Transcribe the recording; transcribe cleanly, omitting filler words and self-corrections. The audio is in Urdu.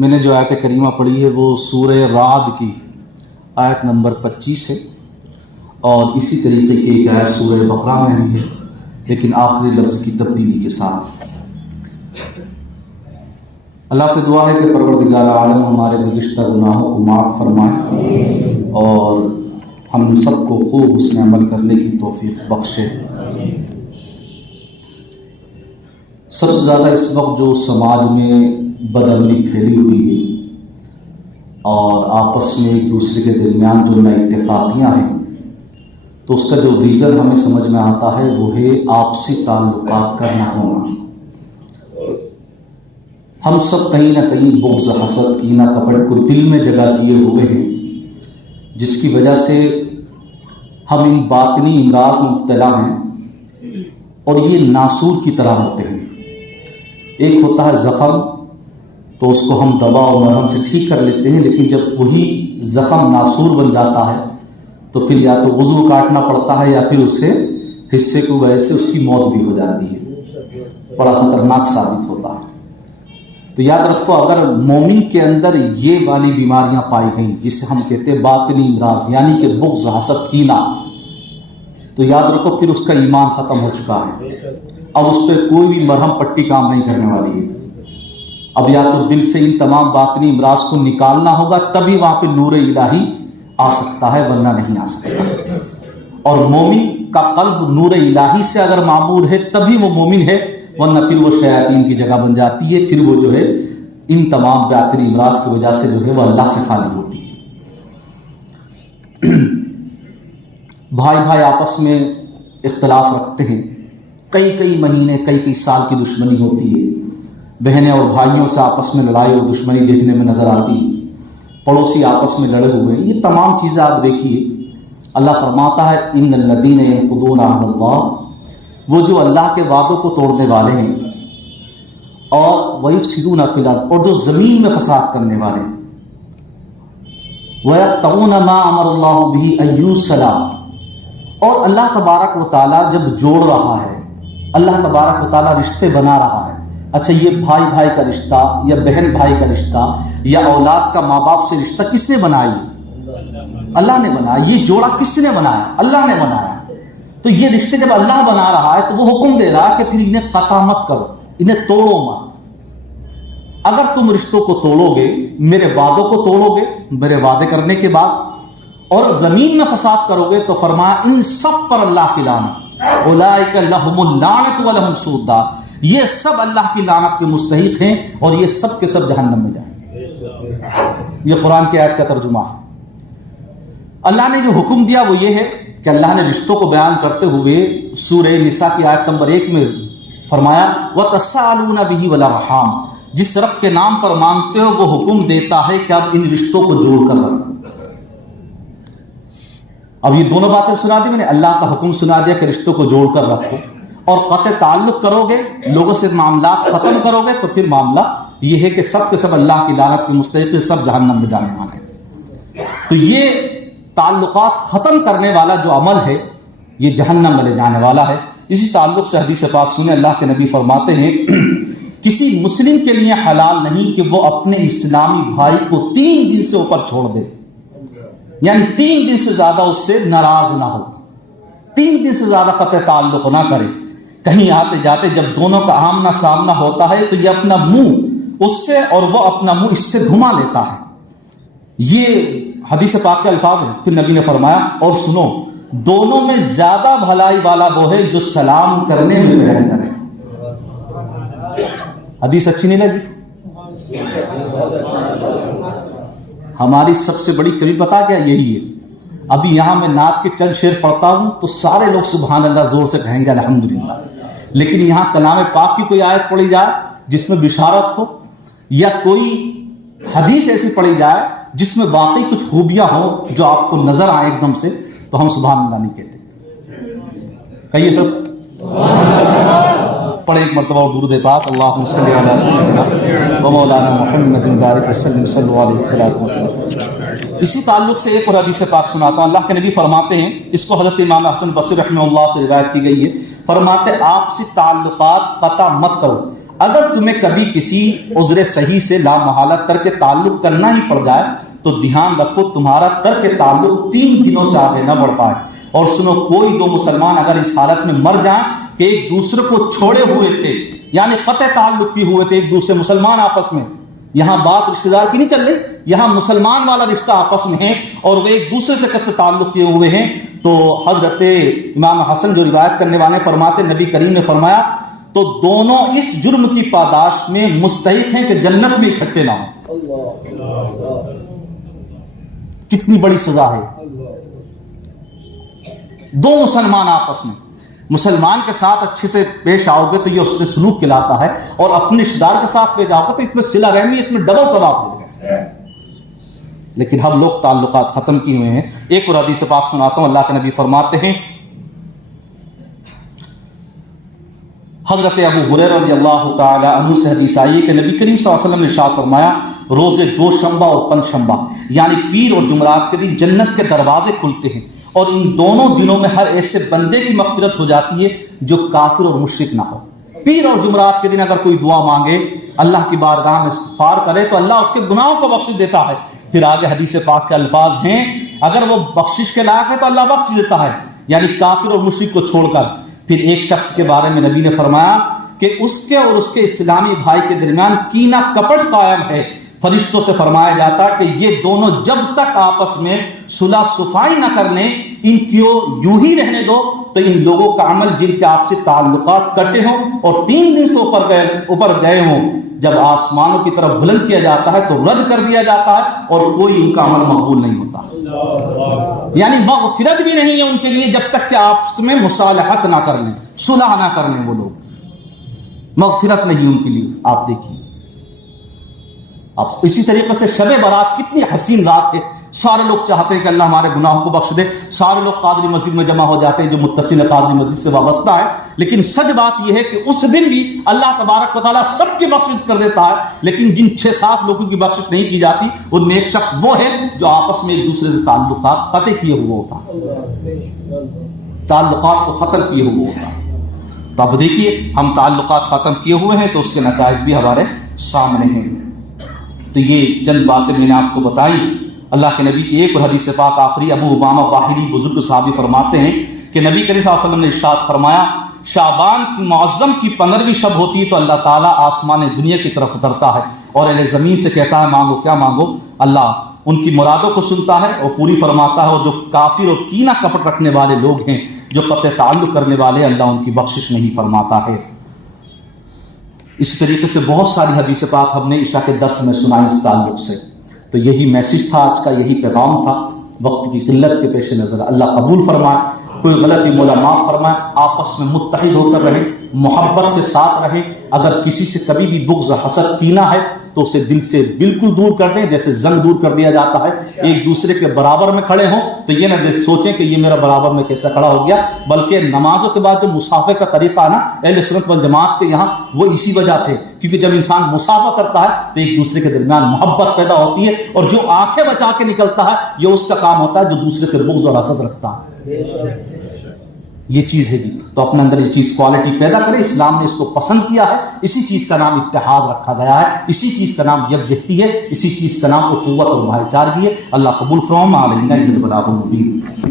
میں نے جو آیت کریمہ پڑھی ہے وہ سورہ رعد کی آیت نمبر 25 ہے، اور اسی طریقے کی ایک آیت سورہ بقرہ میں بھی ہے، لیکن آخری لفظ کی تبدیلی کے ساتھ۔ اللہ سے دعا ہے کہ پروردگار عالم ہمارے گزشتہ گناہوں کو معاف فرمائے اور ہم سب کو خوب حسن عمل کرنے کی توفیق بخشے۔ سب سے زیادہ اس وقت جو سماج میں بدعملی پھیلی ہوئی ہے اور آپس میں ایک دوسرے کے درمیان جو نا اتفاقیاں ہیں، تو اس کا جو ریزن ہمیں سمجھ میں آتا ہے وہ ہے آپسی تعلقات کا نہ ہونا۔ ہم سب کہیں نہ کہیں بغض، حسد، کینہ، کپٹ کو دل میں جگہ کیے ہوئے ہیں، جس کی وجہ سے ہم ان باطنی امراض میں مبتلا ہیں اور یہ ناسور کی طرح ہوتے ہیں۔ ایک ہوتا ہے زخم، تو اس کو ہم دوا اور مرہم سے ٹھیک کر لیتے ہیں، لیکن جب وہی زخم ناسور بن جاتا ہے تو پھر یا تو عضو کاٹنا پڑتا ہے یا پھر اسے حصے کی وجہ سے اس کی موت بھی ہو جاتی ہے، بڑا خطرناک ثابت ہوتا ہے۔ تو یاد رکھو، اگر مومن کے اندر یہ والی بیماریاں پائی گئیں جسے ہم کہتے ہیں باطنی امراض، یعنی کہ بغض، حسد، کینہ، تو یاد رکھو پھر اس کا ایمان ختم ہو چکا ہے، اب اس پہ کوئی بھی مرہم پٹی کام نہیں کرنے والی ہے۔ اب یا تو دل سے ان تمام باطنی امراض کو نکالنا ہوگا، تبھی وہاں پہ نور الہی آ سکتا ہے، ورنہ نہیں آ سکتا۔ اور مومن کا قلب نور الہی سے اگر معمور ہے تبھی وہ مومن ہے، ورنہ پھر وہ شیاطین کی جگہ بن جاتی ہے، پھر وہ جو ہے ان تمام باطنی امراض کی وجہ سے جو ہے وہ اللہ سے خالی ہوتی ہے۔ بھائی بھائی آپس میں اختلاف رکھتے ہیں، کئی مہینے، کئی سال کی دشمنی ہوتی ہے، بہنیں اور بھائیوں سے آپس میں لڑائی اور دشمنی دیکھنے میں نظر آتی ہے، پڑوسی آپس میں لڑے ہوئے ہیں، یہ تمام چیزیں آپ دیکھیے۔ اللہ فرماتا ہے ان الذین ینقضون عہد اللہ، وہ جو اللہ کے وعدوں کو توڑنے والے ہیں، اور ویفسدون فی الارض، اور جو زمین میں فساد کرنے والے ہیں، ویقطعون ما امر اللہ بہ ان یوصل، اور اللہ تبارک و تعالیٰ جب جوڑ رہا ہے، اللہ تبارک و تعالیٰ رشتے بنا رہا ہے، اچھا یہ بھائی کا رشتہ یا بہن بھائی کا رشتہ یا اولاد کا ماں باپ سے رشتہ کس نے بنائی؟ اللہ نے بنایا۔ یہ جوڑا کس نے بنایا؟ اللہ نے بنایا۔ تو یہ رشتے جب اللہ بنا رہا ہے تو وہ حکم دے رہا ہے کہ پھر انہیں قطع مت کرو، انہیں توڑو مت۔ اگر تم رشتوں کو توڑو گے، میرے وعدوں کو توڑو گے، میرے وعدے کرنے کے بعد، اور زمین میں فساد کرو گے، تو فرمایا ان سب پر اللہ کی لعنت، اولئک لہم اللعنۃ ولہم سوء الدار، یہ سب اللہ کی لعنت کے مستحق ہیں اور یہ سب کے سب جہنم میں جائیں گے۔ یہ قرآن کی آیت کا ترجمہ ہے۔ اللہ نے جو حکم دیا وہ یہ ہے کہ اللہ نے رشتوں کو بیان کرتے ہوئے سورہ نساء کی آیت نمبر 1 میں فرمایا وَتَسَأَلُونَ بِهِ وَالْأَرْحَامَ، جس رب کے نام پر مانگتے ہو وہ حکم دیتا ہے کہ اب ان رشتوں کو جوڑ کر رکھو۔ اب یہ دونوں باتیں سنا دی میں نے، اللہ کا حکم سنا دیا کہ رشتوں کو جوڑ کر رکھو، اور قطع تعلق کرو گے، لوگوں سے معاملات ختم کرو گے، تو پھر معاملہ یہ ہے کہ سب کے سب اللہ کی لعنت کے مستحق، سب جہنم میں جانے والے ہیں۔ تو یہ تعلقات ختم کرنے والا جو عمل ہے یہ جہنم میں لے جانے والا ہے۔ اسی تعلق سے حدیث پاک سنیں، اللہ کے نبی فرماتے ہیں کسی مسلم کے لیے حلال نہیں کہ وہ اپنے اسلامی بھائی کو 3 دن سے اوپر چھوڑ دے، یعنی 3 دن سے زیادہ اس سے ناراض نہ ہو، 3 دن سے زیادہ قطع تعلق نہ کرے۔ کہیں آتے جاتے جب دونوں کا آمنا سامنا ہوتا ہے تو یہ اپنا منہ اس سے اور وہ اپنا منہ اس سے گھما لیتا ہے۔ یہ حدیث پاک کے الفاظ ہیں۔ پھر نبی نے فرمایا اور سنو، دونوں میں زیادہ بھلائی والا وہ ہے جو سلام کرنے میں پہل کرے۔ حدیث اچھی نہیں لگی؟ ہماری سب سے بڑی کمی پتہ کیا یہی ہے۔ ابھی یہاں میں نعت کے چند شعر پڑھتا ہوں تو سارے لوگ سبحان اللہ زور سے کہیں گے الحمدللہ، لیکن یہاں کلام پاک کی کوئی آیت پڑھی جائے جس میں بشارت ہو، یا کوئی حدیث ایسی پڑھی جائے جس میں واقعی کچھ خوبیاں ہوں جو آپ کو نظر آئے ایک دم سے، تو ہم سبحان اللہ نہیں کہتے۔ کہیے سب پڑھے ایک مرتبہ اور درود پاک، اللہم صلی علی سیدنا و مولانا محمد بارک وسلم صلی اللہ علیہ وسلم۔ اسی تعلق سے ایک اور حدیث پاک سناتا ہوں۔ اللہ کے نبی فرماتے ہیں، اس کو حضرت امام حسن بصری رحمہ اللہ سے روایت کی گئی ہے، فرماتے آپ سے تعلقات قطع مت کرو، اگر تمہیں کبھی کسی عذر صحیح سے لامحالہ ترک تعلق کرنا ہی پڑ جائے تو دھیان رکھو تمہارا ترک تعلق 3 دنوں سے آگے نہ بڑھ پائے. اور سنو کوئی 2 مسلمان اگر اس حالت میں مر جائیں کہ ایک دوسرے کو چھوڑے ہوئے تھے، یعنی قطع تعلق کیے ہوئے تھے ایک دوسرے مسلمان آپس میں، یہاں بات رشتہ دار کی نہیں چل رہی، یہاں مسلمان والا رشتہ آپس میں ہے اور وہ ایک دوسرے سے قطع تعلق کیے ہوئے ہیں، تو حضرت امام حسن جو روایت کرنے والے فرماتے نبی کریم نے فرمایا تو دونوں اس جرم کی پاداش میں مستحق ہیں کہ جنت میں اکٹھے نہ ہوں. کتنی بڑی سزا ہے. 2 مسلمان آپس میں، مسلمان کے ساتھ اچھے سے پیش آؤ گے تو یہ اس نے سلوک کہلاتا ہے، اور اپنے رشتہ دار کے ساتھ پیش آؤ گے تو اس میں صلہ رحمی، اس میں ڈبل ثواب ہے. لیکن ہم لوگ تعلقات ختم کیے ہوئے ہیں. ایک اور حدیث پاک سناتا ہوں. اللہ کے نبی فرماتے ہیں، حضرت ابو ہریرہ رضی اللہ تعالی عنہ سے حدیث آئی ہے کہ نبی کریم صلی اللہ علیہ وسلم نے ارشاد فرمایا روزے 2 شنبہ اور 5 شنبہ یعنی پیر اور جمعرات کے دن جنت کے دروازے کھلتے ہیں، اور ان دونوں دنوں میں ہر ایسے بندے کی مغفرت ہو جاتی ہے جو کافر اور مشرک نہ ہو. پیر اور جمعرات کے دن اگر کوئی دعا مانگے، اللہ کی بارگاہ میں استغفار کرے تو اللہ اس کے گناہوں کو بخش دیتا ہے. پھر آگے حدیث پاک کے الفاظ ہیں، اگر وہ بخشش کے لائق ہے تو اللہ بخش دیتا ہے، یعنی کافر اور مشرک کو چھوڑ کر. پھر ایک شخص کے بارے میں نبی نے فرمایا کہ اس کے اور اس کے اسلامی بھائی کے درمیان کینہ کپٹ قائم ہے. فرشتوں سے فرمایا جاتا کہ یہ دونوں جب تک آپس میں صلح صفائی نہ کر لیں، ان کو یوں ہی رہنے دو تو ان لوگوں کا عمل جن کے آپ سے تعلقات کٹے ہوں اور 3 دن سے اوپر گئے ہوں، جب آسمانوں کی طرف بلند کیا جاتا ہے تو رد کر دیا جاتا ہے اور کوئی ان کا عمل مقبول نہیں ہوتا. یعنی مغفرت بھی نہیں ہے ان کے لیے جب تک کہ آپس میں مصالحت نہ کر لیں، صلح نہ کر لیں. وہ لوگ مغفرت نہیں ان کے لیے. آپ دیکھیے، آپ اسی طریقے سے شب برات کتنی حسین رات ہے. سارے لوگ چاہتے ہیں کہ اللہ ہمارے گناہوں کو بخش دے، سارے لوگ قادری مسجد میں جمع ہو جاتے ہیں جو متصل قادری مسجد سے وابستہ ہے. لیکن سچ بات یہ ہے کہ اس دن بھی اللہ تبارک و تعالیٰ سب کی بخشش کر دیتا ہے، لیکن جن 6-7 لوگوں کی بخشش نہیں کی جاتی ان میں ایک شخص وہ ہے جو آپس میں ایک دوسرے سے تعلقات قطع کیے ہوئے ہوتا ہے، تعلقات کو ختم کیے ہوئے ہوتا ہے. تو اب دیکھیے ہم تعلقات ختم کیے ہوئے ہیں تو اس کے نتائج بھی ہمارے سامنے ہیں. تو یہ چند باتیں میں نے آپ کو بتائی. اللہ کے نبی کی ایک اور حدیث پاک آخری، ابو امامہ باہلی بزرگ صحابی فرماتے ہیں کہ نبی کریم صلی اللہ علیہ وسلم نے ارشاد فرمایا شعبان کی معظم کی 15ویں شب ہوتی ہے تو اللہ تعالیٰ آسمان دنیا کی طرف اترتا ہے اور اہل زمین سے کہتا ہے مانگو کیا مانگو. اللہ ان کی مرادوں کو سنتا ہے اور پوری فرماتا ہے، اور جو کافر اور کینہ کپٹ رکھنے والے لوگ ہیں، جو قطع تعلق کرنے والے، اللہ ان کی بخشش نہیں فرماتا ہے. اس طریقے سے بہت ساری حدیث پاک ہم نے عشاء کے درس میں سنائی اس تعلق سے. تو یہی میسج تھا آج کا، یہی پیغام تھا. وقت کی قلت کے پیش نظر اللہ قبول فرمائے، کوئی غلطی مولا معاف فرمائے. آپس میں متحد ہو کر رہیں، محبت کے ساتھ رہیں. اگر کسی سے کبھی بھی بغض حسد کینہ ہے تو اسے دل سے بالکل دور کر دیں، جیسے زنگ دور کر دیا جاتا ہے. ایک دوسرے کے برابر میں کھڑے ہوں تو یہ نہ سوچیں کہ یہ میرا برابر میں کیسا کھڑا ہو گیا، بلکہ نمازوں کے بعد جو مصافحہ کا طریقہ ہے نا اہل سنت والجماعت کے یہاں، وہ اسی وجہ سے، کیونکہ جب انسان مصافحہ کرتا ہے تو ایک دوسرے کے درمیان محبت پیدا ہوتی ہے، اور جو آنکھیں بچا کے نکلتا ہے یہ اس کا کام ہوتا ہے جو دوسرے سے بغض اور حسد رکھتا ہے. یہ چیز ہے جی. تو اپنے اندر یہ چیز کوالٹی پیدا کرے. اسلام نے اس کو پسند کیا ہے. اسی چیز کا نام اتحاد رکھا گیا ہے، اسی چیز کا نام یکجہتی ہے، اسی چیز کا نام اخوت اور بھائی چارگی ہے. اللہ قبول فرمائے. علینا البلاغ المبین.